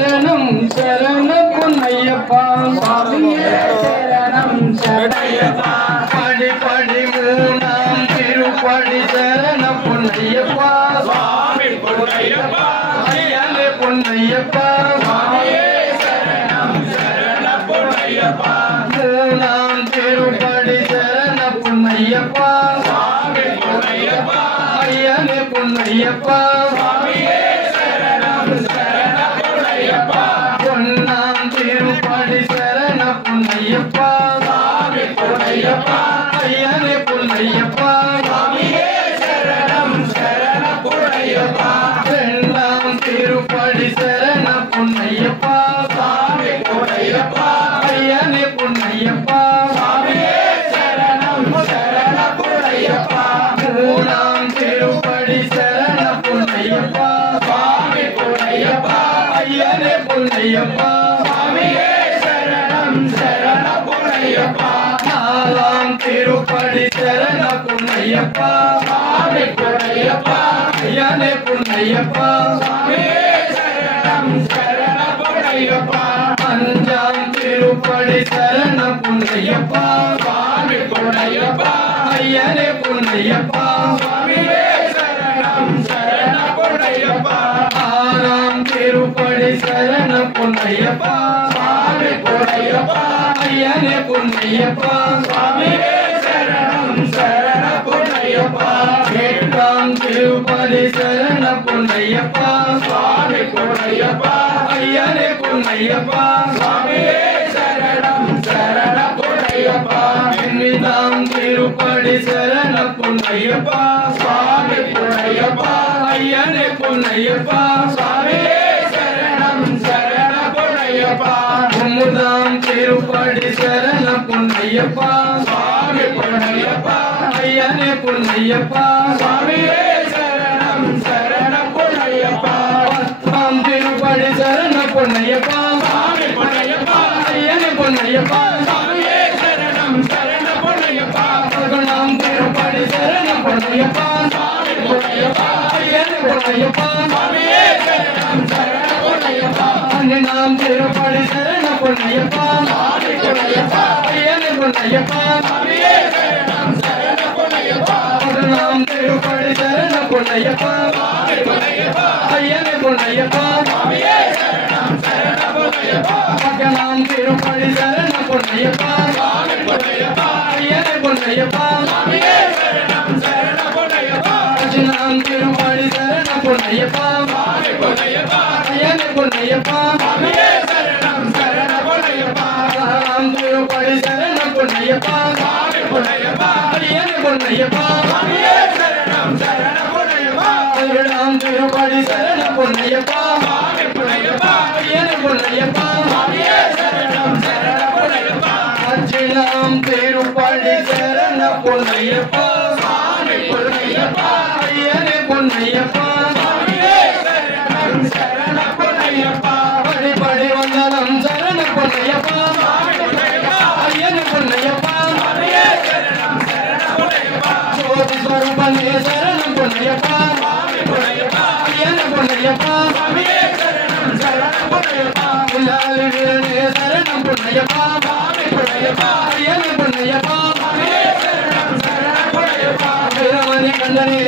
சரணம் சரண பொன்னையப்பா சுவாமியே சரணம் சரணய்யப்பா படி படி மூணாம் திருப்படி சரண பொன்னையப்பா சுவாமி பொன்னையப்பா ஐயனே பொன்னையப்பா சுவாமியே சரணம் சரண பொன்னையப்பா மூணாம் திருப்படி சரண பொன்னையப்பா சுவாமி பொன்னையப்பா ஐயனே பொன்னையப்பா சுவாமியே சரணம் சரண பொன்னையப்பா பொன்னாம் திருப்படி சரண பொன்னையப்பா சுவாமி பொன்னையப்பா ஐயனே பொன்னையப்பா சுவாமியே சரணம் சரண பொன்னையப்பா ரெண்டாம் திருப்படி சரண பொன்னையப்பா சுவாமி பொன்னையப்பா ஐயனே பொன்னையப்பா சுவாமியே சரணம் சரண பொன்னையப்பா மூணாம் திருப்படி சரண பொன்னையப்பா சுவாமி பொன்னையப்பா ஐயனே பொன்னையப்பா சுவாமியே சரணம் சரண பொன்னையப்பா நாலாம் திருப்படி சரண பொன்னையப்பா சுவாமி பொன்னையப்பா ஐயனே பொன்னையப்பா சுவாமியே சரணம் சரண பொன்னையப்பா அஞ்சாம் திருப்படி சரண பொன்னையப்பா சுவாமி பொன்னையப்பா ஐயனே பொன்னையப்பா சுவாமியே சரணம் சரண பொன்னையப்பா ஆறாம் திருப்படி சரண பொன்னையப்பா சுவாமி பொன்னையப்பா ஐயனே பொன்னையப்பா சுவாமியே சரணம் சரண பொன்னையப்பா எட்டாம் திருப்படி சரண பொன்னையப்பா சுவாமி பொன்னையப்பா ஐயனே பொன்னையப்பா சுவாமியே சரணம் சரண பொன்னையப்பா எண்ணிதாம் திருப்படி சரண பொன்னையப்பா சுவாமி பொன்னையப்பா ஐயனே பொன்னையப்பா சுவாமியே சரணம் சரண பொன்னையப்பா ஒன்பதாம் திருப்படி சரண பொன்னையப்பா சுவாமி பொன்னையப்பா ஐயனே பொன்னையப்பா சுவாமியே சரணம் சரண பொன்னையப்பா பத்தாம் திருப்படி சரண பொன்னையப்பா சுவாமி பொன்னையப்பா ஐயனே பொன்னையப்பா சுவாமியே சரணம் சரண பொன்னையப்பா பதினொன்றாம் திருப்படி சரண பொன்னையப்பா சுவாமி பொன்னையப்பா ஐயனே பொன்னையப்பா சுவாமியே சரணம் சரண பொன்னையப்பா பன்னெண்டாம் திருப்படி சரண பொன்னையப்பா சுவாமி பொன்னையப்பா ஐயனே பொன்னையப்பா சுவாமியே சரணம் சரண பொன்னையப்பா பதினொன்றாம் திருப்படி சரண பொன்னையப்பா சுவாமி பொன்னையப்பா ஐயனே பொன்னையப்பா சுவாமியே சரணம் சரண பொன்னையப்பா பன்னெண்டாம் திருப்படி சரண பொன்னையப்பா சுவாமி பொன்னையப்பா ஐயனே பொன்னையப்பா சுவாமியே சரணம் சரண பொன்னையப்பா பதினாம் திருப்படி சரண பொன்னையப்பா சுவாமி பொன்னையப்பா ஐயனே பொன்னையப்பா சுவாமியே சரணம் சரண பொன்னையப்பா பதினாம் திருப்படி சரண பொன்னையப்பா சுவாமி பொன்னையப்பா ஐயனே பொன்னையப்பா சுவாமியே சரணம் சரண பொன்னையப்பா பதினேழாம் திருப்படி சரண பொன்னையப்பா சுவாமி பொன்னையப்பா ஐயனே பொன்னையப்பா சுவாமியே சரணம் சரண பொன்னையப்பா அஞ்சினாம் திருப்படி சரண பொன்னையப்பா சுவாமி பொன்னையப்பா ஐயனே பொன்னையப்பா சுவாமியே சரணம் சரண பொன்னையப்பா படி படி வந்தனம் சரண பொன்னையப்பா சுவாமி பொன்னையப்பா ஐயனே பொன்னையப்பா சுவாமியே சரணம் சரண பொன்னையப்பா ஜோதி ஸ்வரூபனே சரணம் பொன்னையப்பா சுவாமி பொன்னையப்பா ஐயனே பொன்னையப்பா சுவாமியே சரணம் சரண பொன்னையப்பா புல்லாலி வீரனே சரணம் பொன்னையப்பா சுவாமி பொன்னையப்பா ஐயனே பொன்னையப்பா சுவாமியே சரணம் சரண பொன்னையப்பா வீரமணி கண்டனே